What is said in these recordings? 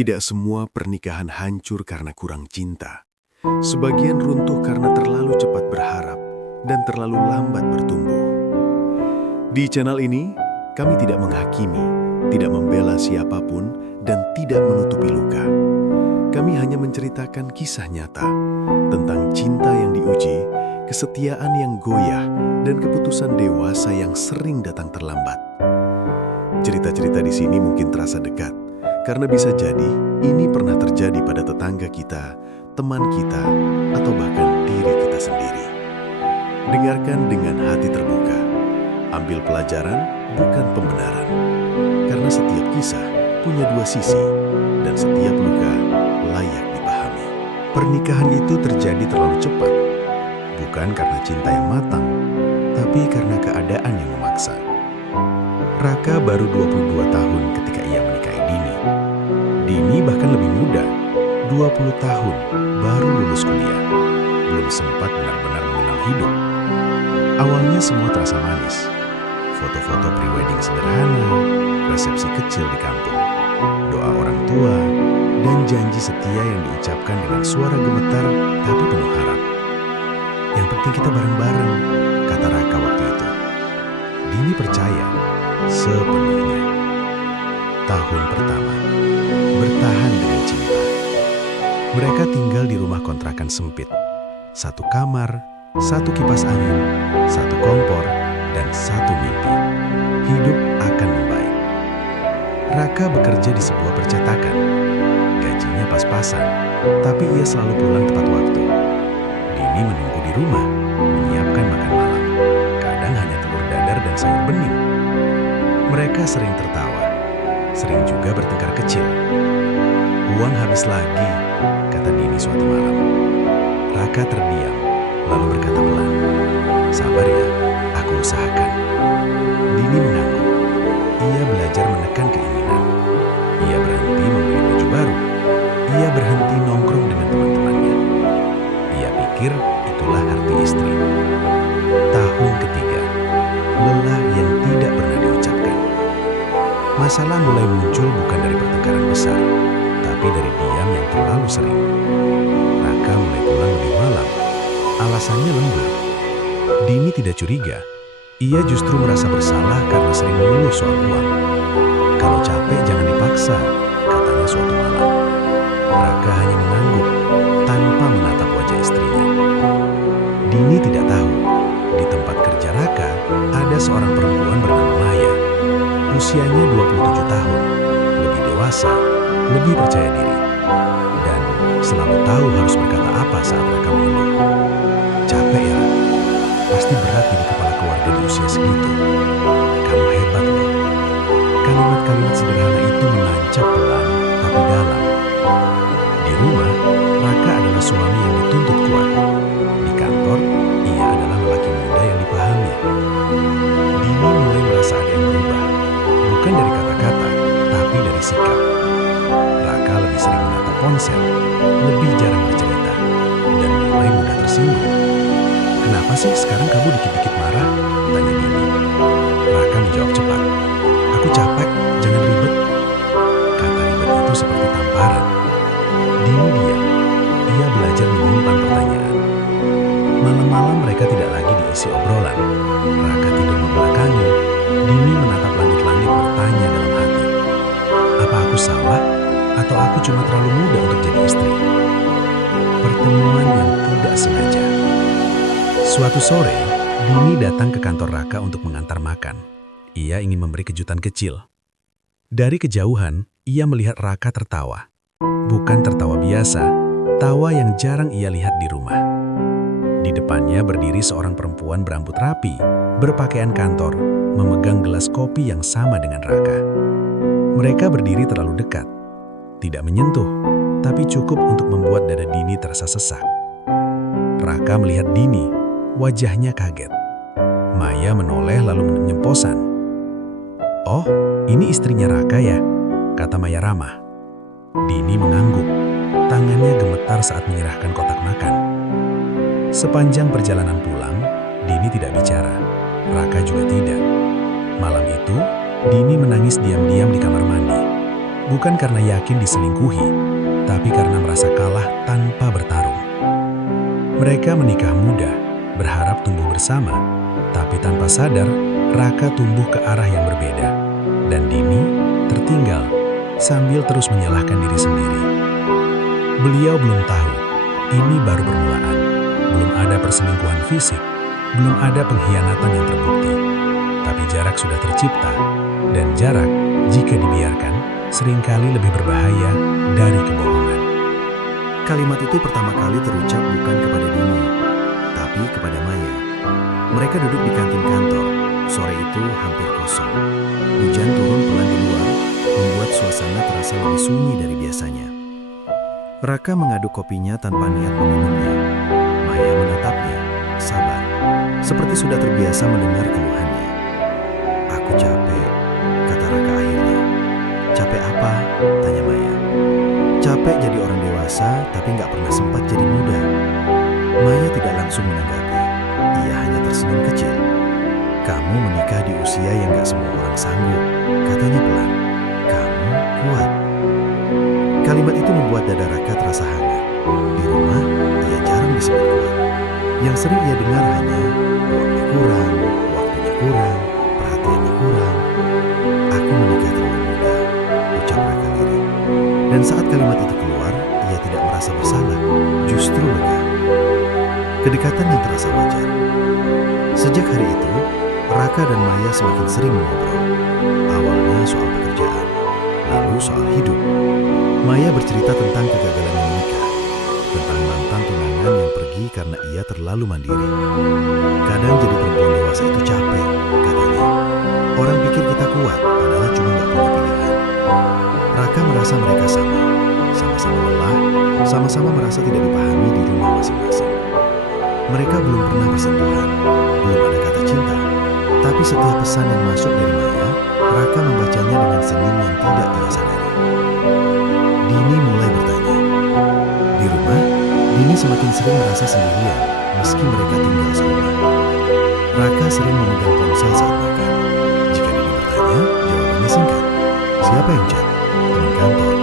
Tidak semua pernikahan hancur karena kurang cinta. Sebagian runtuh karena terlalu cepat berharap dan terlalu lambat bertumbuh. Di channel ini, kami tidak menghakimi, tidak membela siapapun, dan tidak menutupi luka. Kami hanya menceritakan kisah nyata tentang cinta yang diuji, kesetiaan yang goyah, dan keputusan dewasa yang sering datang terlambat. Cerita-cerita di sini mungkin terasa dekat, karena bisa jadi ini pernah terjadi pada tetangga kita, teman kita, atau bahkan diri kita sendiri. Dengarkan dengan hati terbuka. Ambil pelajaran, bukan pembenaran. Karena setiap kisah punya dua sisi, dan setiap luka layak dipahami. Pernikahan itu terjadi terlalu cepat, bukan karena cinta yang matang, tapi karena keadaan yang memaksa. Raka baru 22 tahun ketika ia menikahi Dini. Dini bahkan lebih muda, 20 tahun, baru lulus kuliah. Belum sempat benar-benar mengenal hidup. Awalnya semua terasa manis. Foto-foto pre-wedding sederhana, resepsi kecil di kampung, doa orang tua, dan janji setia yang diucapkan dengan suara gemetar tapi penuh harap. Yang penting kita bareng-bareng, kata Raka waktu itu. Dini percaya sepenuhnya. Tahun pertama, bertahan dengan cinta. Mereka tinggal di rumah kontrakan sempit. Satu kamar, satu kipas angin, satu kompor, dan satu mimpi. Hidup akan membaik. Raka bekerja di sebuah percetakan. Gajinya pas-pasan, tapi ia selalu pulang tepat waktu. Dini menunggu di rumah, menyiapkan makan malam. Kadang hanya telur dadar dan sayur bening. Mereka sering tertawa, sering juga bertengkar kecil. Uang habis lagi, kata Dini suatu malam. Raka terdiam, lalu berkata pelan, sabar ya, aku usahakan. Dini mengangguk. Ia belajar menekan keinginan. Ia berhenti membeli baju baru. Ia berhenti nongkrong dengan teman-temannya. Ia pikir itulah arti istri. Tahun ketiga, lelah yang tidak pernah diucapkan. Masalah mulai muncul bukan dari pertengkaran besar, tapi dari diam yang terlalu sering. Raka mulai pulang lebih malam. Alasannya lembur. Dini tidak curiga. Ia justru merasa bersalah karena sering mengeluh soal uang. Kalau capek jangan dipaksa, katanya suatu malam. Raka hanya mengangguk tanpa menatap wajah istrinya. Dini tidak tahu, di tempat kerja Raka ada seorang perempuan bernama Maya. Usianya 27 tahun, lebih dewasa, lebih percaya diri, dan selalu tahu harus berkata apa saat Raka mengeluh. Capek ya, pasti berat jadi kepala keluarga di usia segitu. Kamu hebat loh. Kalimat-kalimat sederhana itu menancap pelan tapi dalam. Di rumah, Raka adalah suami yang dituntut kuat. Di kantor, ia adalah lelaki muda yang dipahami. Dini mulai merasa ada yang berubah. Bukan dari kata-kata, tapi dari sikap. Raka lebih sering menatap ponsel, lebih jarang bercerita, dan mulai mudah tersinggung. Kenapa sih sekarang kamu dikit-dikit marah? Tanya Dini. Raka menjawab cepat. Aku capek, jangan ribet. Kata ribet itu seperti tamparan. Dini diam. Ia belajar menyimpan pertanyaan. Malam-malam mereka tidak lagi diisi obrolan. Raka tidur membelakangi. Dini menatap langit-langit bertanya dalam hati. Apa aku salah? Atau aku cuma terlalu muda untuk jadi istri? Pertemuan yang tidak sengaja. Suatu sore, Dini datang ke kantor Raka untuk mengantar makan. Ia ingin memberi kejutan kecil. Dari kejauhan, ia melihat Raka tertawa. Bukan tertawa biasa, tawa yang jarang ia lihat di rumah. Di depannya berdiri seorang perempuan berambut rapi, berpakaian kantor, memegang gelas kopi yang sama dengan Raka. Mereka berdiri terlalu dekat. Tidak menyentuh, tapi cukup untuk membuat dada Dini terasa sesak. Raka melihat Dini, wajahnya kaget. Maya menoleh lalu menyemposan. Oh, ini istrinya Raka ya, kata Maya ramah. Dini mengangguk, tangannya gemetar saat menyerahkan kotak makan. Sepanjang perjalanan pulang, Dini tidak bicara. Raka juga tidak. Malam itu, Dini menangis diam-diam di kamar mandi. Bukan karena yakin diselingkuhi, tapi karena merasa kalah tanpa bertarung. Mereka menikah muda, berharap tumbuh bersama, tapi tanpa sadar, Raka tumbuh ke arah yang berbeda. Dan Dini tertinggal sambil terus menyalahkan diri sendiri. Beliau belum tahu, ini baru permulaan. Belum ada perselingkuhan fisik, belum ada pengkhianatan yang terbukti. Tapi jarak sudah tercipta, dan jarak, jika dibiarkan, seringkali lebih berbahaya dari kebohongan. Kalimat itu pertama kali terucap bukan kepada Dini, tapi kepada Maya. Mereka duduk di kantin kantor. Sore itu hampir kosong. Hujan turun pelan di luar, membuat suasana terasa lebih sunyi dari biasanya. Raka mengaduk kopinya tanpa niat meminumnya. Maya menatapnya, sabar, seperti sudah terbiasa mendengar keluhannya. "Aku capek," kata Raka akhirnya. "Capek apa?" tanya Maya. "Capek jadi orang dewasa, tapi nggak pernah sempat jadi muda." Maya tidak langsung menanggapi. Ia hanya tersenyum kecil. "Kamu menikah di usia yang nggak semua orang sanggup," katanya pelan. "Kamu kuat." Kalimat itu membuat dada Raka terasa hangat. Di rumah, ia jarang disebut kuat. Yang sering ia dengar hanya uangnya kurang, waktunya kurang, perhatiannya kurang. "Aku menikah terlalu muda," ucap Raka lirih. Dan saat kalimat itu keluar, ia tidak merasa bersalah, justru lega. Kedekatan yang terasa wajar. Sejak hari itu, Raka dan Maya semakin sering mengobrol. Awalnya soal pekerjaan, lalu soal hidup. Maya bercerita tentang kegagalan menikah, tentang mantan tunangan yang pergi karena ia terlalu mandiri. "Kadang jadi perempuan dewasa itu capek," katanya. "Orang pikir kita kuat, padahal cuma nggak punya pilihan." Raka merasa mereka sama-sama lelah, sama-sama merasa tidak dipahami di rumah masing-masing. Mereka belum pernah bersentuhan, belum ada kata cinta. Tapi setiap pesan yang masuk dari Maya, Raka membacanya dengan senyum yang tidak ia sadari. Dini mulai bertanya. Di rumah, Dini semakin sering merasa sendirian meski mereka tinggal serumah. Raka sering memegang ponsel saat makan. Jika Dini bertanya, jawabannya singkat. "Siapa yang chat?" "Teman kantor."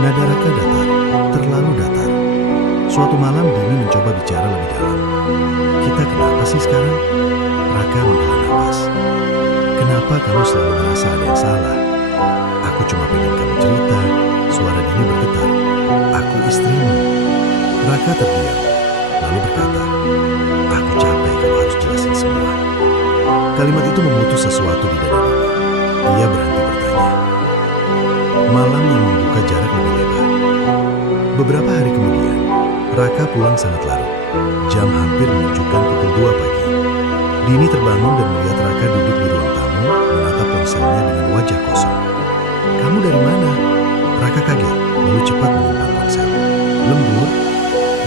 Nada Raka datar, terlalu datar. Suatu malam Dini mencoba bicara lebih dalam. "Kita kenapa sih sekarang?" Raka menghela napas. "Kenapa kamu selalu merasa ada yang salah?" "Aku cuma pengen kamu cerita." Suara Dini bergetar. "Aku istrimu." Raka terdiam, lalu berkata, "Aku capek kalau harus jelasin semua." Kalimat itu memutus sesuatu di dada Dini. Ia berhenti bertanya. Malam yang membuka jarak lebih lebar. Beberapa hari kemudian, Raka pulang sangat larut. Jam hampir menunjukkan pukul 2 pagi. Dini terbangun dan melihat Raka duduk di ruang tamu, menatap ponselnya dengan wajah kosong. "Kamu dari mana?" Raka kaget, lalu cepat menyimpan ponsel. Lembur,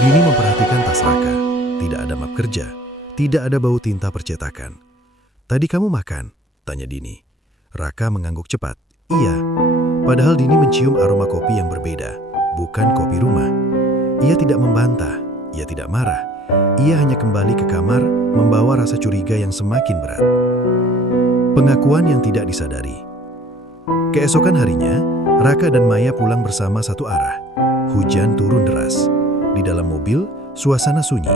Dini memperhatikan tas Raka. Tidak ada map kerja, tidak ada bau tinta percetakan. "Tadi kamu makan?" tanya Dini. Raka mengangguk cepat. "Iya." Padahal Dini mencium aroma kopi yang berbeda, bukan kopi rumah. Ia tidak membantah, ia tidak marah. Ia hanya kembali ke kamar, membawa rasa curiga yang semakin berat. Pengakuan yang tidak disadari. Keesokan harinya, Raka dan Maya pulang bersama satu arah. Hujan turun deras. Di dalam mobil, suasana sunyi.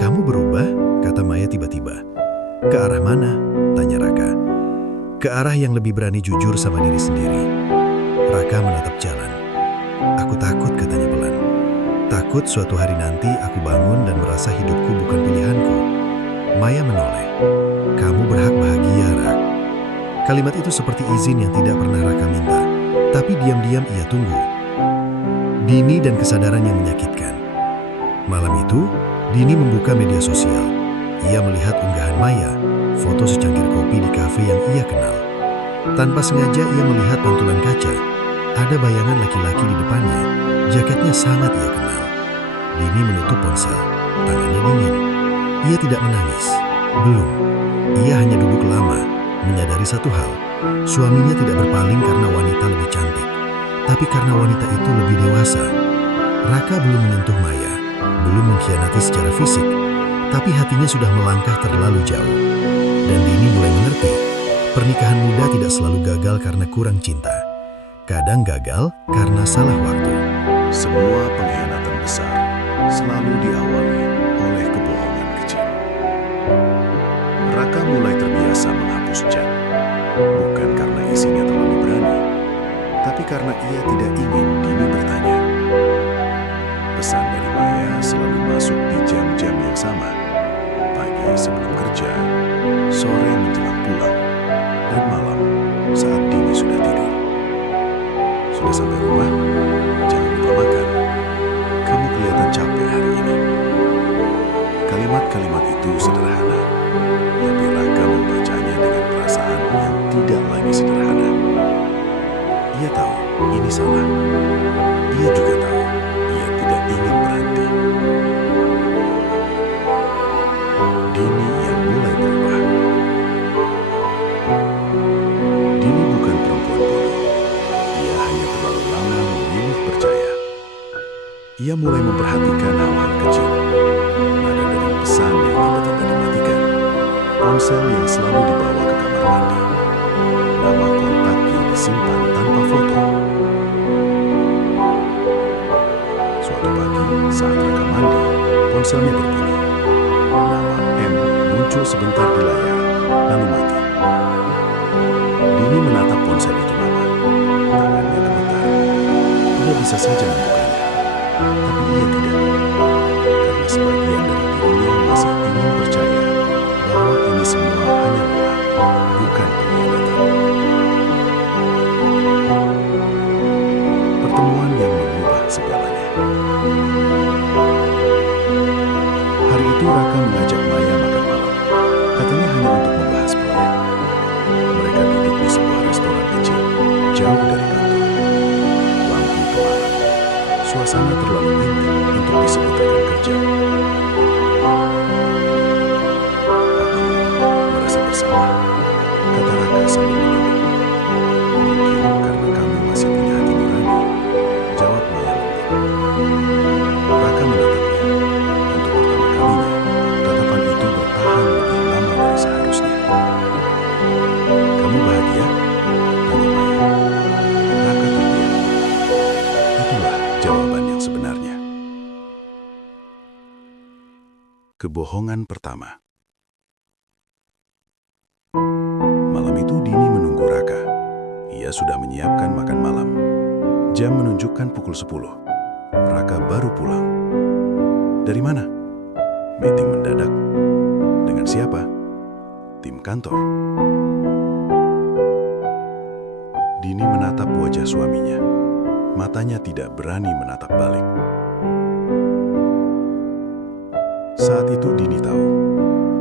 "Kamu berubah?" kata Maya tiba-tiba. "Ke arah mana?" tanya Raka. "Ke arah yang lebih berani jujur sama diri sendiri." Raka menatap jalan. "Aku takut," katanya pelan. "Takut suatu hari nanti aku bangun dan merasa hidupku bukan pilihanku." Maya menoleh. "Kamu berhak bahagia, Rak." Kalimat itu seperti izin yang tidak pernah Raka minta, tapi diam-diam ia tunggu. Dini dan kesadaran yang menyakitkan. Malam itu, Dini membuka media sosial. Ia melihat unggahan Maya, foto secangkir kopi di kafe yang ia kenal. Tanpa sengaja ia melihat pantulan kaca. Ada bayangan laki-laki di depannya, jaketnya sangat ia kenal. Dini menutup ponsel, tangannya dingin. Ia tidak menangis, belum. Ia hanya duduk lama, menyadari satu hal. Suaminya tidak berpaling karena wanita lebih cantik, tapi karena wanita itu lebih dewasa. Raka belum menyentuh Maya, belum mengkhianati secara fisik, tapi hatinya sudah melangkah terlalu jauh. Dan Dini mulai mengerti, pernikahan muda tidak selalu gagal karena kurang cinta. terkadang gagal karena salah waktu. Semua pengkhianatan besar selalu diawali oleh kebohongan kecil. Raka mulai terbiasa menghapus chat, bukan karena isinya terlalu berani, tapi karena ia tidak ingin Dini bertanya. Pesan dari Maya selalu masuk di jam-jam yang sama, pagi sebelum kerja, sore menjelang pulang, dan malam saat Dini sudah tidur. Sudah sampai rumah? Jangan lupa makan. Kamu kelihatan capek hari ini. Kalimat-kalimat itu sederhana, tapi Raka membacanya dengan perasaan yang tidak lagi sederhana. Ia tahu ini salah. Ia juga tahu ia tidak ingin berhenti. Dini yang mulai berubah. Dini bukan perempuan bodoh. Ia hanya terlalu lama memilih percaya. Ia mulai memperhatikan hal-hal kecil. Nada dari pesan yang tiba-tiba dimatikan. Ponsel yang selalu dibawa ke kamar mandi. Nama kontak yang disimpan tanpa foto. Suatu pagi saat Raka mandi, ponselnya berbunyi. Nama M muncul sebentar di layar, lalu mati. Dini menatap ponsel itu lama. Tangannya gemetar. Ia bisa saja membukanya, tapi ia tidak. Karena sebagian dari dirinya masih ingin percaya bahwa ini semua hanya lelah, bukan pengkhianatan. Pertemuan yang mengubah segalanya. Hari itu Raka mengajak Maya makan malam. Katanya hanya untuk membahas proyek. Mereka duduk di sebuah restoran kecil, jauh dari kantor. Lampu kemarin. Suasana terlalu intim untuk disebut rekan kerja. Aku merasa bersalah, kata Raka sambil menunduk. Mungkin karena kamu masih punya hati nurani, jawab Maya lembut. Raka menatapnya. Untuk pertama kalinya, tatapan itu bertahan lebih lama dari seharusnya. Kamu bahagia? Tanya Maya. Raka terdiam. Itulah jawaban yang sebenarnya. Kebohongan pertama. Malam itu Dini menunggu Raka. Ia sudah menyiapkan makan malam. Jam menunjukkan pukul 10. Raka baru pulang. Dari mana? Meeting mendadak. Dengan siapa? Tim kantor. Dini menatap wajah suaminya. Matanya tidak berani menatap balik. Saat itu Dini tahu,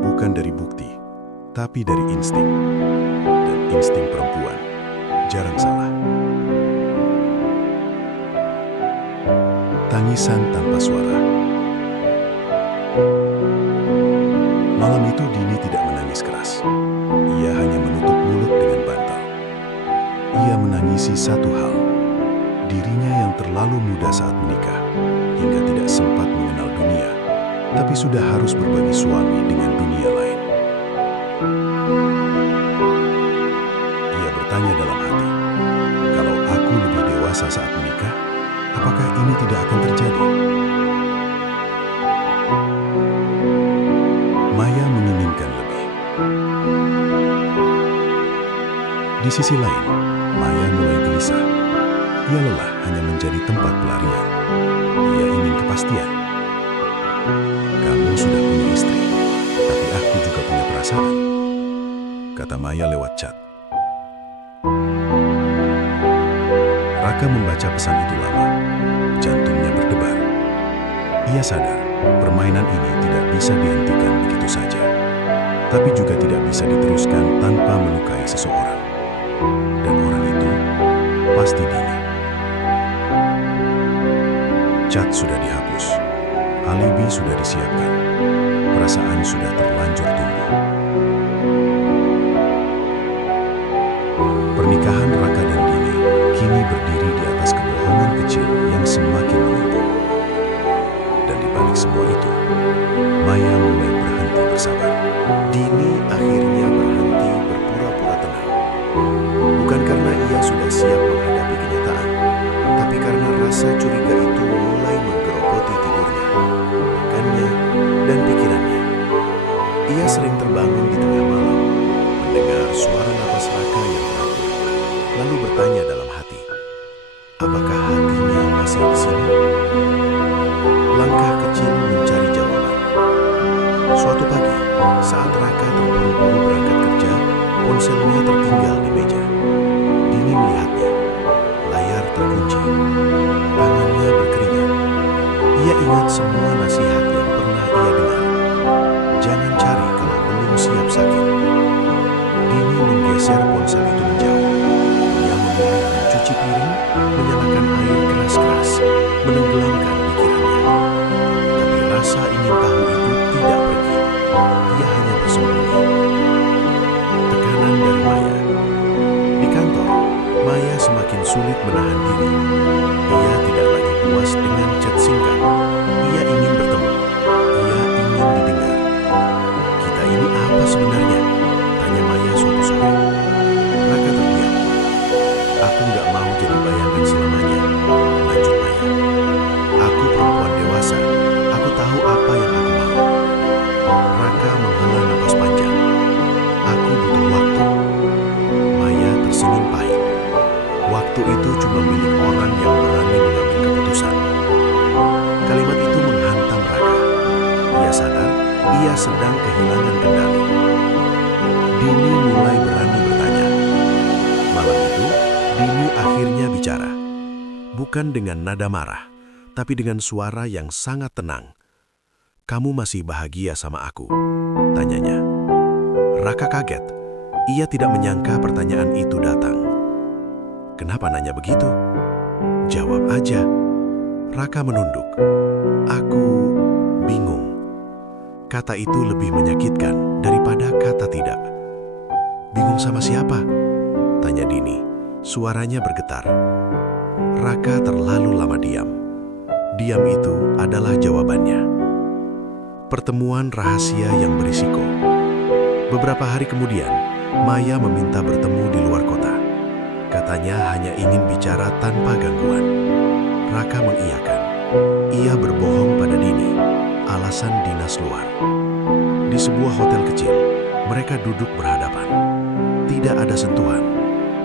bukan dari bukti, tapi dari insting. Dan insting perempuan jarang salah. Tangisan tanpa suara. Malam itu Dini tidak menangis keras. Ia hanya menutup mulut dengan bantal. Ia menangisi satu hal. Dirinya yang terlalu muda saat menikah, hingga tidak sempat mengenal dunia, tapi sudah harus berbagi suami dengan dunia lain. Ia bertanya dalam hati, kalau aku lebih dewasa saat menikah, apakah ini tidak akan terjadi? Maya menginginkan lebih. Di sisi lain, Maya mulai gelisah. Ia lelah hanya menjadi tempat pelarian. Ia ingin kepastian. Kamu sudah punya istri, tapi aku juga punya perasaan, kata Maya lewat chat. Raka membaca pesan itu lama. Jantungnya berdebar. Ia sadar permainan ini tidak bisa dihentikan begitu saja, tapi juga tidak bisa diteruskan tanpa melukai seseorang. Dan orang itu pasti Dini. Chat sudah dihapus. Alibi sudah disiapkan. Perasaan sudah terlanjur tumbuh. Pernikahan Raka dan Dini kini berdiri di atas kebohongan kecil yang semakin menumpuk. Dan di balik semua itu, Maya mulai berhenti bersabar. Dini akhirnya berhenti berpura-pura tenang. Bukan karena ia sudah siap menghadapi kenyataan, Rasa curiga itu mulai menggerogoti tidurnya, makannya, dan pikirannya. Ia sering terbangun di tengah malam, mendengar suara napas Raka yang teratur, lalu bertanya dalam hati, apakah hatinya masih di sini? Langkah kecil mencari jawaban. Suatu pagi, saat Raka terburu-buru berangkat kerja, ponselnya tertinggal di meja. Dini melihatnya. Layar terkunci. Tangannya berkeringat. Ia ingat semua nasihat yang pernah ia dengar. Jangan cari kalau belum siap sakit. Dini menggeser ponsel itu menjauh. Ia memilih mencuci piring, menyalakan air keras-keras, menenggelamkan pikirannya. Tapi rasa ingin tahu itu tidak pergi. Ia hanya bersembunyi. Tekanan dari Maya. Di kantor, Maya semakin sulit menahan diri. Ia tidak lagi puas dengan chat singkat. Ia ingin bertemu. Ia ingin didengar. Kita ini apa sebenarnya? Tanya Maya suatu sore. Raka terdiam. Aku nggak mau jadi bayangan selamanya. Lanjut Maya. Aku perempuan dewasa. Aku tahu apa yang aku mau. Raka menghela napas panjang. Aku butuh waktu. Maya tersenyum pahit. Waktu itu cuma milik orang yang berani mengambil keputusan. Kalimat itu menghantam Raka. Ia sadar ia sedang kehilangan kendali. Dini mulai berani bertanya. Malam itu, Dini akhirnya bicara. Bukan dengan nada marah, tapi dengan suara yang sangat tenang. Kamu masih bahagia sama aku? Tanyanya. Raka kaget. Ia tidak menyangka pertanyaan itu datang. Kenapa nanya begitu? Jawab aja. Raka menunduk. Aku bingung. Kata itu lebih menyakitkan daripada kata tidak. Bingung sama siapa? Tanya Dini. Suaranya bergetar. Raka terlalu lama diam. Diam itu adalah jawabannya. Pertemuan rahasia yang berisiko. Beberapa hari kemudian, Maya meminta bertemu di luar kota. Katanya hanya ingin bicara tanpa gangguan. Raka mengiyakan. Ia berbohong pada Dini, alasan dinas luar. Di sebuah hotel kecil, mereka duduk berhadapan. Tidak ada sentuhan,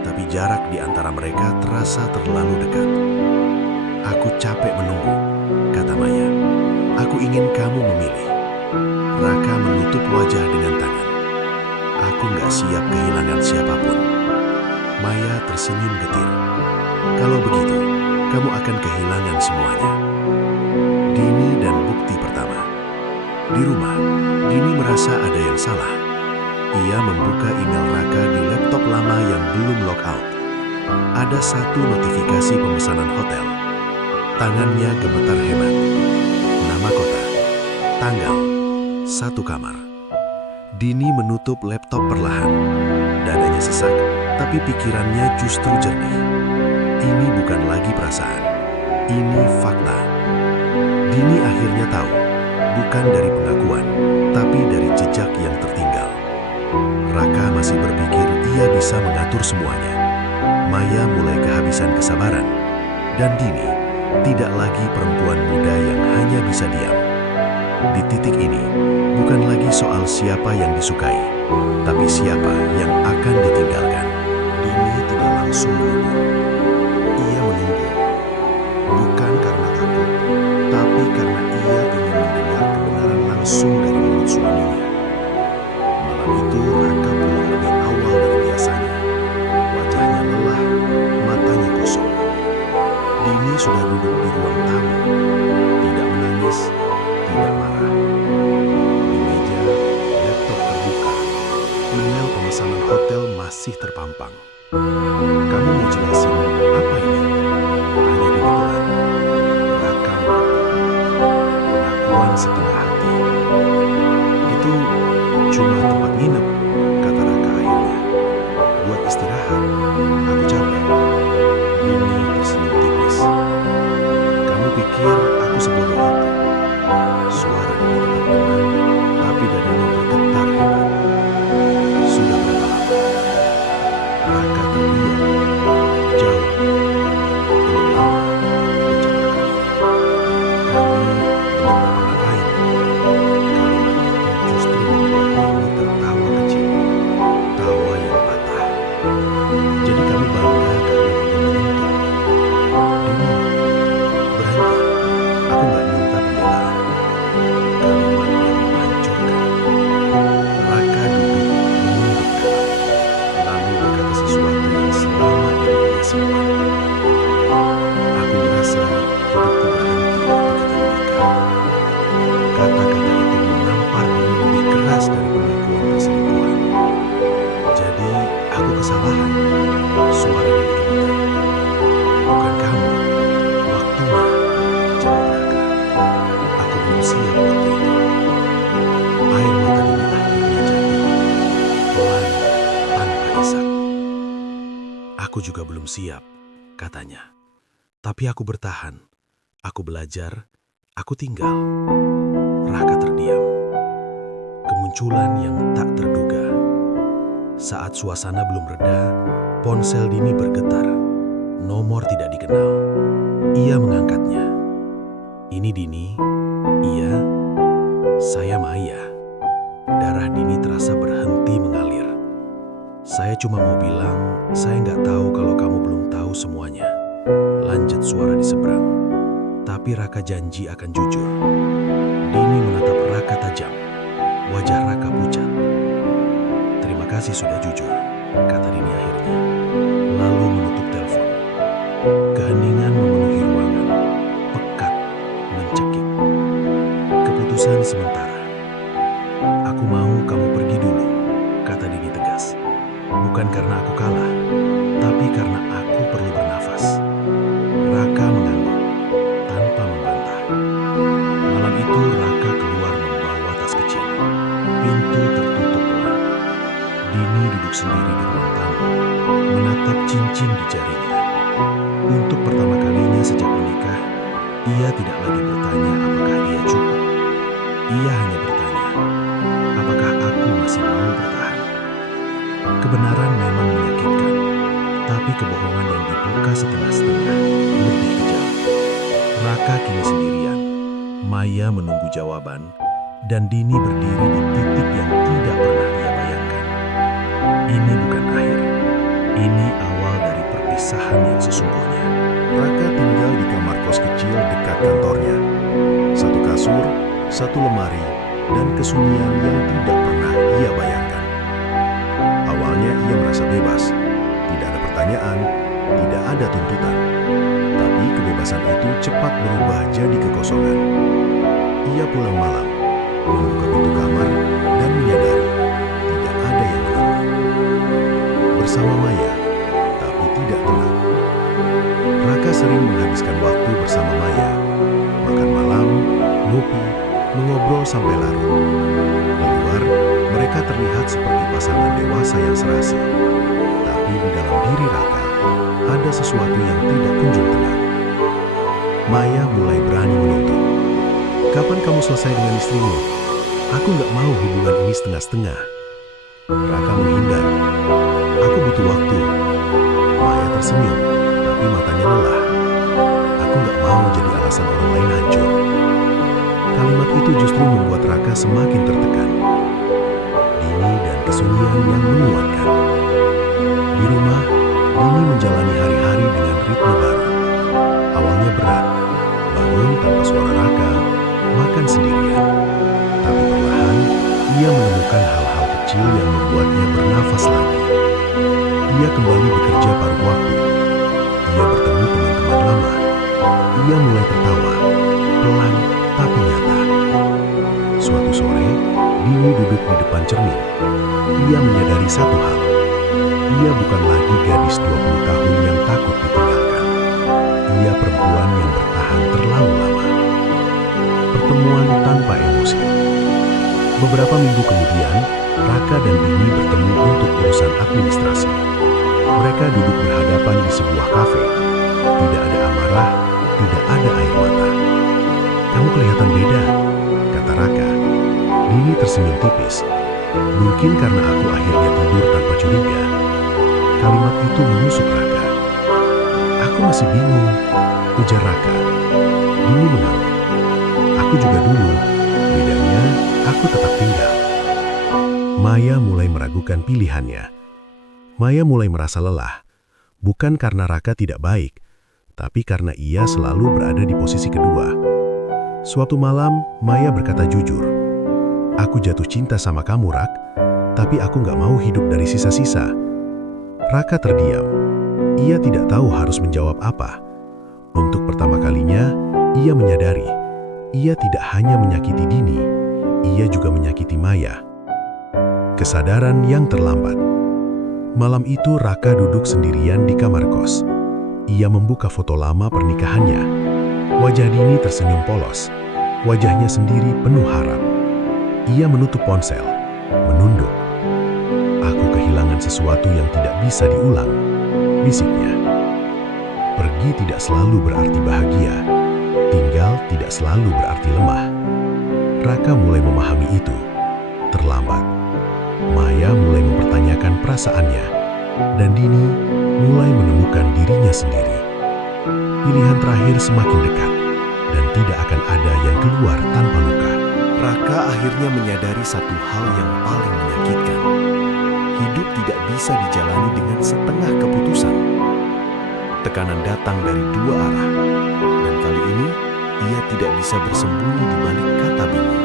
tapi jarak di antara mereka terasa terlalu dekat. Aku capek menunggu, kata Maya. Aku ingin kamu memilih. Raka menutup wajah dengan tangan. Aku nggak siap kehilangan siapapun. Maya tersenyum getir. Kalau begitu, kamu akan kehilangan semuanya. Dini dan bukti pertama. Di rumah, Dini merasa ada yang salah. Ia membuka email Raka di laptop lama yang belum logout. Ada satu notifikasi pemesanan hotel. Tangannya gemetar hebat. Nama kota, tanggal, 1 kamar. Dini menutup laptop perlahan. Dadanya sesak, tapi pikirannya justru jernih. Ini bukan lagi perasaan, ini fakta. Dini akhirnya tahu, bukan dari pengakuan, tapi dari jejak yang tertinggal. Raka masih berpikir ia bisa mengatur semuanya. Maya mulai kehabisan kesabaran, dan Dini tidak lagi perempuan muda yang hanya bisa diam. Di titik ini, bukan lagi soal siapa yang disukai, tapi siapa yang akan ditinggalkan. Dini tidak langsung menuduh. Ia menunggu. Bukan karena takut, tapi karena ia ingin mendengar kebenaran langsung dari mulut suaminya. Malam itu Raka pulang lebih awal dari biasanya. Wajahnya lelah, matanya kosong. Dini sudah duduk di ruang tamu. Tidak menangis, tidak marah. Di meja, laptop terbuka. Email pemesanan hotel masih terpampang. Kamu mau jelasin apa ini? Tanya Dini pelan. Raka mengangguk. Pengakuan setengah hati. Itu cuma tempat nginep, kata Raka akhirnya. Buat istirahat, aku capek. Dini tersenyum tipis. Kamu pikir aku sebodoh itu? Suara Dini tetap tenang, tapi dadanya bergetar hebat. Sudah berapa lama? Raka terdiam. Jauh. juga belum siap, katanya. Tapi aku bertahan. Aku belajar, aku tinggal. Raka terdiam. Kemunculan yang tak terduga. Saat suasana belum reda, ponsel Dini bergetar. Nomor tidak dikenal. Ia mengangkatnya. Ini Dini. Iya, saya Maya. Darah Dini terasa berhenti mengalir. Saya cuma mau bilang, saya nggak tahu kalau kamu belum tahu semuanya. Lanjut suara di seberang. Tapi Raka janji akan jujur. Dini menatap Raka tajam. Wajah Raka pucat. Terima kasih sudah jujur, kata Dini akhirnya. Lalu menutup telepon. Keheningan memenuhi ruangan. Pekat mencekik. Keputusan sementara. Aku mau kamu pergi dulu, kata Dini tegas. Bukan karena aku kalah, tapi karena aku perlu bernafas. Raka mengangguk tanpa membantah. Malam itu Raka keluar membawa tas kecil. Pintu tertutup pelan. Dini duduk sendiri di ruang tamu, menatap cincin di jarinya. Untuk pertama kalinya sejak menikah, ia tidak lagi bertanya apakah ia cukup. Ia hanya bertanya, apakah aku masih mau bertahan? Kebenaran memang menyakitkan, tapi kebohongan yang dibuka setengah-setengah lebih kejam. Raka kini sendirian. Maya menunggu jawaban, dan Dini berdiri di titik yang tidak pernah ia bayangkan. Ini bukan akhir. Ini awal dari perpisahan yang sesungguhnya. Raka tinggal di kamar kos kecil dekat kantornya. Satu kasur, satu lemari, dan kesunyian yang tidak pernah ia bayangkan. Awalnya ia merasa bebas. Tidak ada pertanyaan, tidak ada tuntutan. Tapi kebebasan itu cepat berubah jadi kekosongan. Ia pulang malam, membuka pintu kamar, dan menyadari tidak ada yang menunggu. Bersama Maya, tapi tidak tenang. Raka sering menghabiskan waktu bersama Maya. Makan malam, ngopi, mengobrol sampai larut. Di luar, mereka terlihat seperti pasangan dewasa yang serasi. Tapi di dalam diri Raka, ada sesuatu yang tidak kunjung tenang. Maya mulai berani menuntut. Kapan kamu selesai dengan istrimu? Aku nggak mau hubungan ini setengah-setengah. Raka menghindar. Aku butuh waktu. Maya tersenyum, tapi matanya lelah. Aku nggak mau jadi alasan orang lain hancur. Kalimat itu justru membuat Raka semakin tertekan. Dini dan kesunyian yang menguatkan. Di rumah, Dini menjalani hari-hari dengan ritme baru. Awalnya berat, bangun tanpa suara Raka, makan sendirian. Tapi perlahan, ia menemukan hal-hal kecil yang membuatnya bernafas lagi. Ia kembali bekerja paruh waktu. Ia bertemu teman-teman lama. Ia mulai tertawa, pelan tapi nyata. Suatu sore, Dini duduk di depan cermin. Ia menyadari satu hal. Ia bukan lagi gadis 20 tahun yang takut ditinggalkan. Ia perempuan yang bertahan terlalu lama. Pertemuan tanpa emosi. Beberapa minggu kemudian, Raka dan Dini bertemu untuk urusan administrasi. Mereka duduk berhadapan di sebuah kafe. Tidak ada amarah, tidak ada air mata. Kamu kelihatan beda, kata Raka. Dini tersenyum tipis. Mungkin karena aku akhirnya tidur tanpa curiga. Kalimat itu menusuk Raka. Aku masih bingung, ujar Raka. Dini mengangguk. Aku juga dulu, bedanya aku tetap tinggal. Maya mulai meragukan pilihannya. Maya mulai merasa lelah, bukan karena Raka tidak baik, tapi karena ia selalu berada di posisi kedua. Suatu malam, Maya berkata jujur, aku jatuh cinta sama kamu, Rak, tapi aku nggak mau hidup dari sisa-sisa. Raka terdiam. Ia tidak tahu harus menjawab apa. Untuk pertama kalinya, ia menyadari, ia tidak hanya menyakiti Dini, ia juga menyakiti Maya. Kesadaran yang terlambat. Malam itu Raka duduk sendirian di kamar kos. Ia membuka foto lama pernikahannya. Wajah Dini tersenyum polos. Wajahnya sendiri penuh harap. Ia menutup ponsel, menunduk. Aku kehilangan sesuatu yang tidak bisa diulang. bisiknya. Pergi tidak selalu berarti bahagia, tinggal tidak selalu berarti lemah. Raka mulai memahami itu. Terlambat. Maya mulai mempertanyakan perasaannya, dan Dini mulai menemukan dirinya sendiri. Pilihan terakhir semakin dekat, dan tidak akan ada yang keluar tanpa luka. Raka akhirnya menyadari satu hal yang paling menyakitkan. Hidup tidak bisa dijalani dengan setengah keputusan. Tekanan datang dari dua arah, dan kali ini ia tidak bisa bersembunyi di balik kata bingung.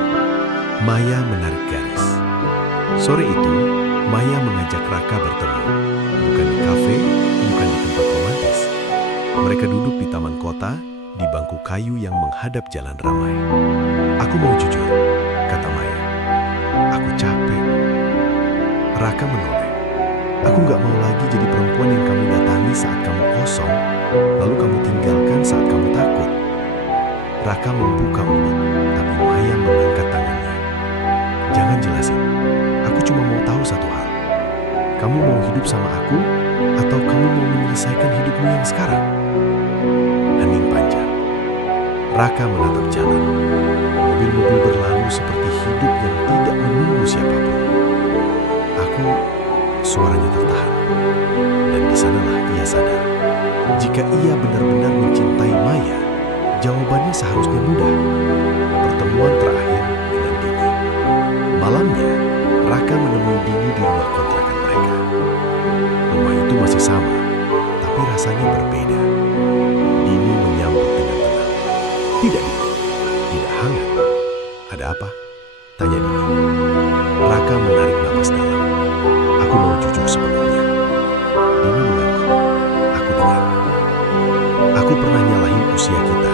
Maya menarik garis. Sore itu, Maya mengajak Raka bertemu. Bukan di kafe, bukan di tempat romantis. Mereka duduk di taman kota, di bangku kayu yang menghadap jalan ramai. "Aku mau jujur," kata Maya. "Aku capek." Raka menoleh. "Aku nggak mau lagi jadi perempuan yang kamu datangi saat kamu kosong, lalu kamu tinggalkan saat kamu takut." Raka membuka mulut, tapi Maya mengangkat tangannya. "Jangan jelasin. Aku cuma mau tahu satu hal. Kamu mau hidup sama aku, atau kamu mau menyelesaikan hidupmu yang sekarang?" Hening panjang. Raka menatap jalan. Mobil-mobil berlalu seperti hidup yang tidak menunggu siapapun. Suaranya tertahan. Dan di sanalah ia sadar. Jika ia benar-benar mencintai Maya, jawabannya seharusnya mudah. Pertemuan terakhir dengan Dini. Malamnya, Raka menemui Dini di rumah kontrakan mereka. Rumah itu masih sama, tapi rasanya berbeda. Dini menyambut dengan tenang. "Tidak, Dini. Tidak hangat. Ada apa?" tanya Dini. Raka menarik napas dalam. "Aku mau jujur sepenuhnya." Dini mengangguk. "Aku dengar. Aku pernah nyalahin usia kita,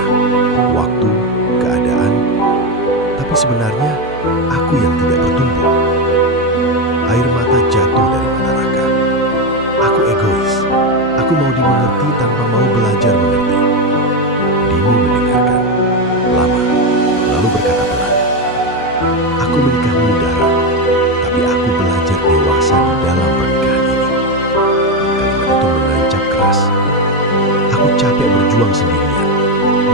waktu, keadaan, tapi sebenarnya aku yang tidak bertumbuh." Air mata jatuh dari mata Raka. "Aku egois. Aku mau dimengerti tanpa mau belajar mengerti." Dini mendengarkan lama, lalu berkata pelan, "Aku menikah muda, tapi aku belajar dewasa di dalam pernikahan ini." Kalimat itu menancap keras. "Aku capek berjuang sendirian,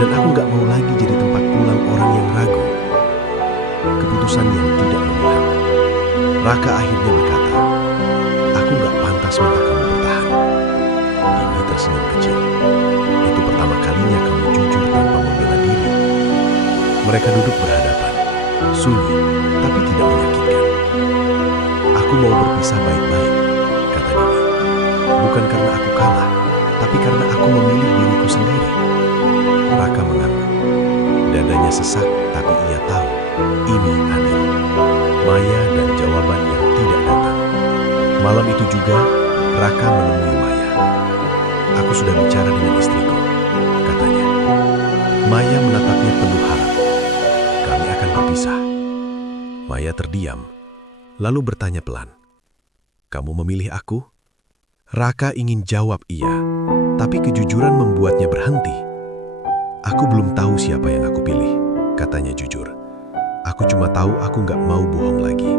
dan aku gak mau lagi jadi tempat pulang orang yang ragu." Keputusan yang tidak memihak. Raka akhirnya berkata, "Aku gak pantas minta kamu bertahan." Dini tersenyum kecil. "Itu pertama kalinya kamu jujur tanpa membela diri." Mereka duduk berhadapan, sunyi tapi tidak menyakitkan. "Aku mau berpisah baik-baik," kata Dini. "Bukan karena aku kalah, tapi karena aku memilih diriku sendiri." Raka mengangguk. Dadanya sesak, tapi ia tahu ini adil. Maya dan jawaban yang tidak datang. Malam itu juga, Raka menemui Maya. "Aku sudah bicara dengan istriku," katanya. Maya menatapnya penuh harap. "Kami akan berpisah." Maya terdiam, lalu bertanya pelan, "Kamu memilih aku?" Raka ingin jawab iya, tapi kejujuran membuatnya berhenti. "Aku belum tahu siapa yang aku pilih," katanya jujur. "Aku cuma tahu aku gak mau bohong lagi."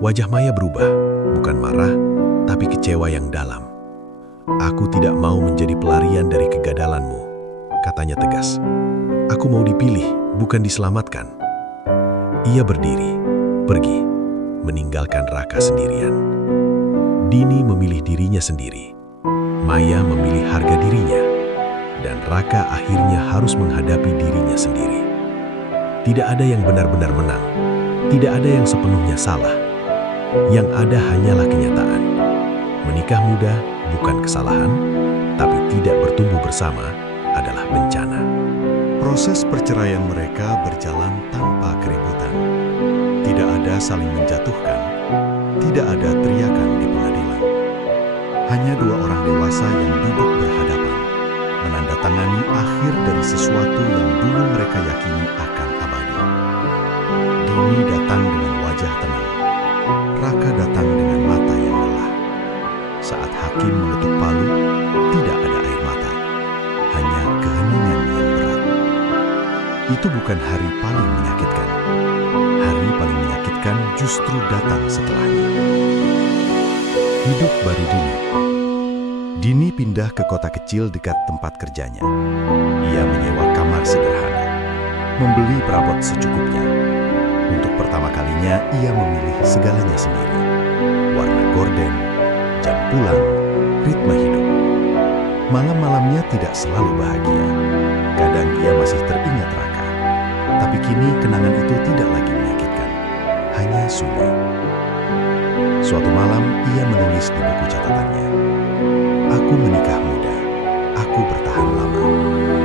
Wajah Maya berubah, bukan marah, tapi kecewa yang dalam. "Aku tidak mau menjadi pelarian dari kegagalanmu," katanya tegas. "Aku mau dipilih, bukan diselamatkan." Ia berdiri, pergi, meninggalkan Raka sendirian. Dini memilih dirinya sendiri. Maya memilih harga dirinya. Dan Raka akhirnya harus menghadapi dirinya sendiri. Tidak ada yang benar-benar menang. Tidak ada yang sepenuhnya salah. Yang ada hanyalah kenyataan. Menikah muda bukan kesalahan, tapi tidak bertumbuh bersama adalah bencana. Proses perceraian mereka berjalan tanpa keributan. Tidak ada saling menjatuhkan, tidak ada teriakan di pengadilan. Hanya dua orang dewasa yang duduk berhadapan, menandatangani akhir dari sesuatu yang dulu mereka yakini akan abadi. Dini datang dengan wajah tenang. Raka datang dengan mata yang lelah. Saat hakim mengetuk palu, tidak ada air mata, hanya keheningan yang berat. Itu bukan hari paling menyakitkan. Hari paling menyakitkan justru datang setelahnya. Hidup baru Dini. Dini pindah ke kota kecil dekat tempat kerjanya. Ia menyewa kamar sederhana, membeli perabot secukupnya. Untuk pertama kalinya, ia memilih segalanya sendiri. Warna gorden, jam pulang, ritme hidup. Malam-malamnya tidak selalu bahagia. Kadang ia masih teringat Raka. Tapi kini kenangan itu tidak lagi menyakitkan, hanya sunyi. Suatu malam ia menulis di buku catatannya, "Aku menikah muda, aku bertahan lama,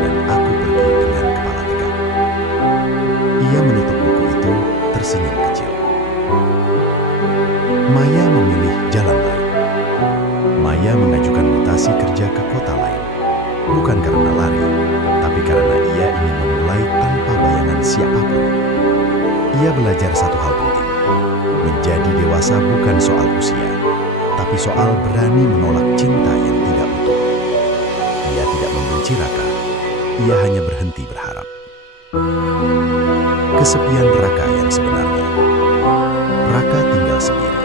dan aku pergi dengan kepala tegak." Ia menutup buku itu tersenyum kecil. Maya memilih jalan lain. Maya mengajukan mutasi kerja ke kota lain. Bukan karena lari, tapi karena ia ingin memulai tanpa bayangan siapapun. Ia belajar satu hal penting. Menjadi dewasa bukan soal usia, tapi soal berani menolak cinta yang tidak utuh. Ia tidak membenci Raka, ia hanya berhenti berharap. Kesepian Raka yang sebenarnya. Raka tinggal sendiri,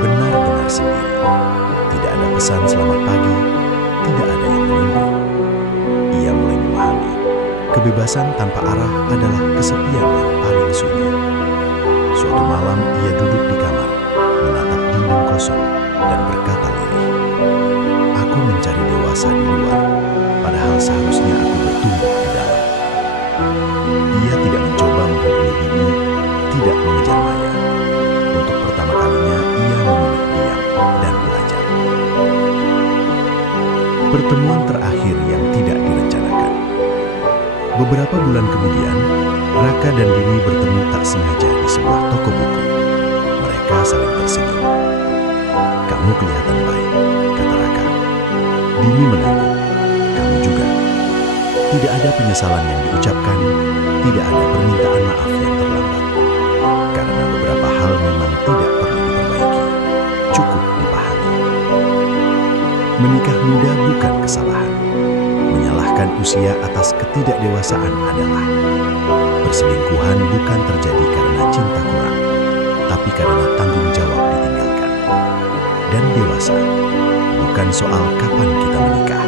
benar-benar sendiri. Tidak ada pesan selamat pagi, tidak ada yang menunggu. Ia mulai memahami, kebebasan tanpa arah adalah kesepian yang paling sunyi. Suatu malam ia duduk di kamar, menatap dinding kosong dan berkata lirih, "Aku mencari dewasa di luar, padahal seharusnya aku bertumbuh di dalam." Ia tidak mencoba menghubungi Dini, tidak mengejar Maya. Untuk pertama kalinya ia memilih diam dan belajar. Pertemuan terakhir yang tidak direncanakan. Beberapa bulan kemudian, Raka dan Dini bertemu tak sengaja di sebuah toko buku. Mereka saling tersenyum. "Kamu kelihatan baik," kata Raka. Dini mengangguk. "Kamu juga." Tidak ada penyesalan yang diucapkan, tidak ada permintaan maaf yang terlambat. Karena beberapa hal memang tidak perlu diperbaiki, cukup dipahami. Menikah muda bukan kesalahan. Menyalahkan usia atas ketidakdewasaan adalah. Perselingkuhan bukan terjadi karena cinta kurang, tapi karena tanggung jawab ditinggalkan. Dan dewasa bukan soal kapan kita menikah,